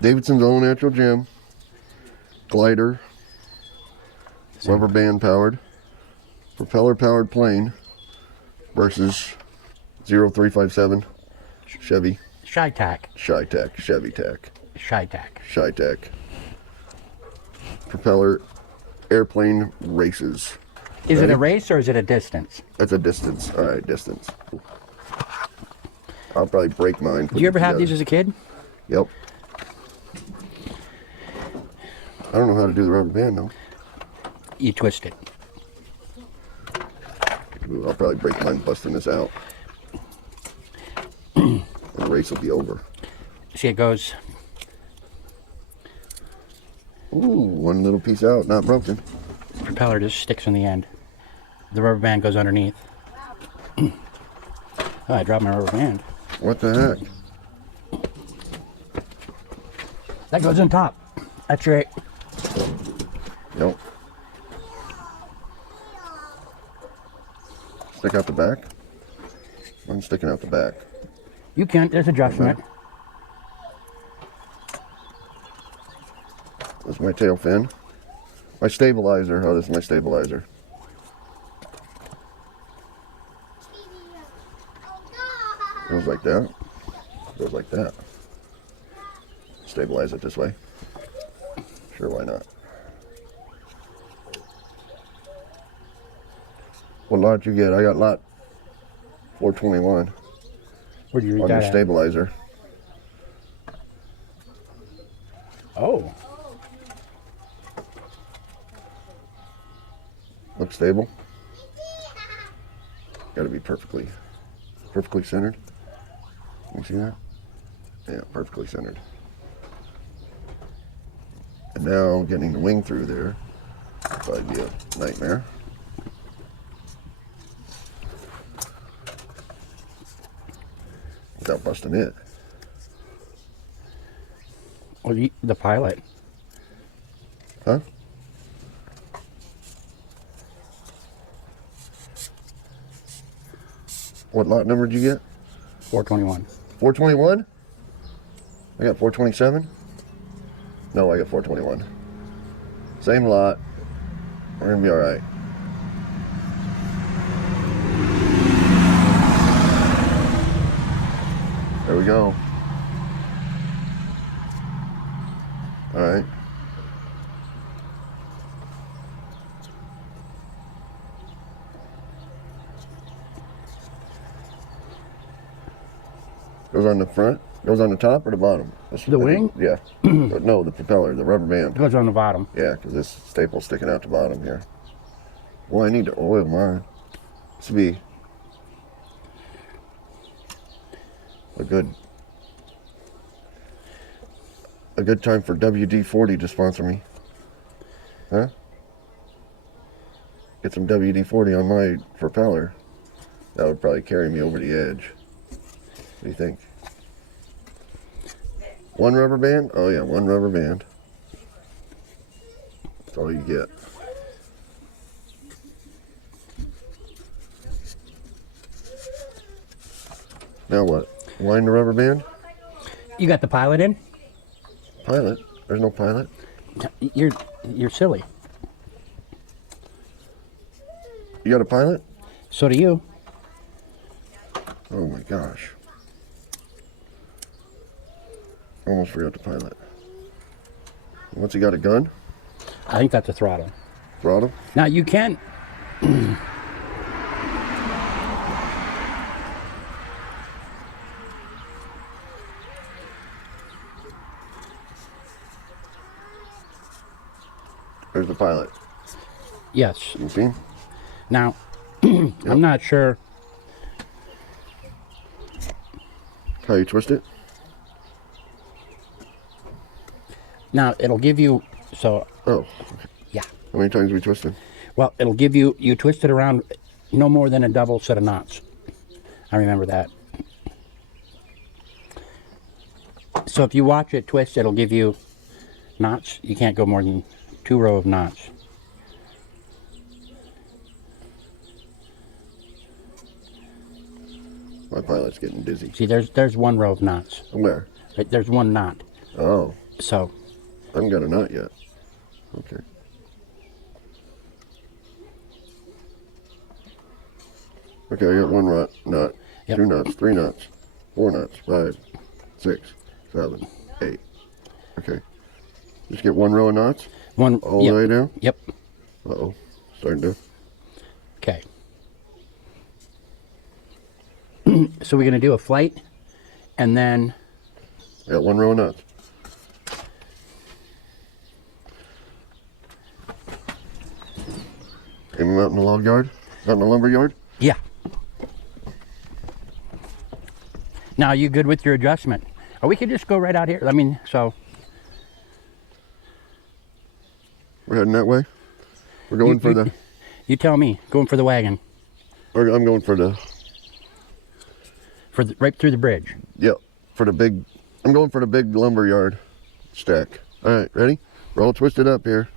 Davidson's all natural gem. Glider. Rubber band powered. Propeller powered plane. Versus 0357 Chevy. Shy-Tac. Shy-Tac. Chevy Tac. Shy-Tac. Shy-Tac. Propeller airplane races. Is Ready? it a race or is it a distance? That's a distance. All right, distance. I'll probably break mine. Did you ever have these as a kid? Yep. I don't know how to do the rubber band though. You twist it. Ooh, I'll probably break mine busting this out. The race will be over. See, it goes. Ooh, one little piece out, not broken. Propeller just sticks in the end. The rubber band goes underneath. Oh, I dropped my rubber band. What the heck? That goes on top. That's right. Nope. Stick out the back? I'm sticking out the back. You can't. There's adjustment. Okay. This is my tail fin. My stabilizer. Oh, this is my stabilizer. Goes like that. Goes like that. Stabilize it this way. Sure, why not? What lot you get? I got lot 421 Where do you read on that your at? stabilizer. Oh. Looks stable. Got to be perfectly centered. You see that? Yeah, perfectly centered. And now getting the wing through there will probably be a nightmare. Without busting it. Well, the pilot. Huh? What lot number did you get? 421. 421? I got 427? No, I got 421. Same lot. We're gonna be alright. There we go. Alright. Goes on the front? Goes on the top or the bottom? The wing? Yeah. No, the propeller, the rubber band. Goes on the bottom. Yeah, because this staple's sticking out the bottom here. Well, I need to oil mine. This would be a good time for WD-40 to sponsor me. Huh? Get some WD-40 on my propeller. That would probably carry me over the edge. What do you think? One rubber band? Oh yeah, one rubber band. That's all you get. Now what? Wind the rubber band? You got the pilot in? Pilot? There's no pilot. You're silly. You got a pilot? So do you. Oh my gosh. Almost forgot the pilot. What's he got, a gun? I think that's a throttle. Throttle? Now you can. There's the pilot. Yes. You see? Now, I'm not sure. How you twist it? Now it'll give you. So. Oh. Yeah. How many times we twisted? Well, it'll give you. You twist it around no more than a double set of knots. I remember that. So if you watch it twist, it'll give you knots. You can't go more than 2 rows of knots. My pilot's getting dizzy. See, there's 1 row of knots. Where? Right, there's 1 knot. Oh. So, I haven't got a knot yet. Okay. Okay, I got one knot, Yep. 2 knots, 3 knots, 4 knots, 5, 6, 7, 8. Okay. Just get one row of knots one. all Yep. the way down? Yep. Uh-oh. Starting to. Okay. So we're going to do a flight, and then I got one row of knots. Aim them out in the log yard? Out in the lumber yard? yeah. Now, you good with your adjustment? Or we could just go right out here. I mean, so We're heading that way? We're going for the... you tell me. Going for the wagon, I'm going for the... right through the bridge. Yep. For the big... I'm going for the big lumber yard stack. All right, ready? We're all twisted up here.